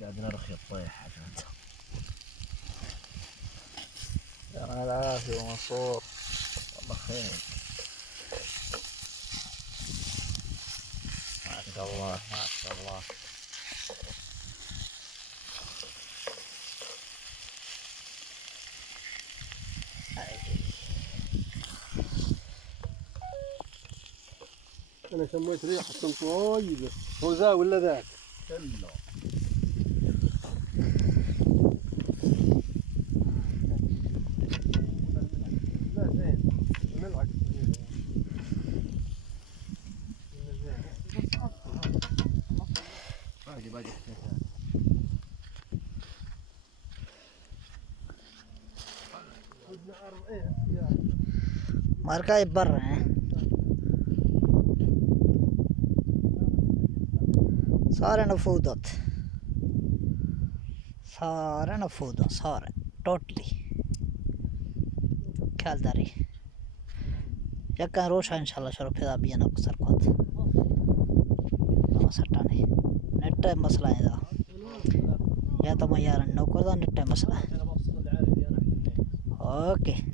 قاعد نرخي الطيح عشان يعطيك العافية ومنصور. والله خير. ما شاء الله ما شاء الله. أنا شميت ريحة طيبة. هو ذا ولا ذاك؟ كله لا زين. الملعقة صغيرة باقي حكاية. ماركاي برا صار نفوذت صار توتلي كالداري يكن روشا ان شاء الله شروع في بينا كسر كوت ما سرتاني نت مسألة إذا يا تما يارن نوكر ده نت مسألة. اوكي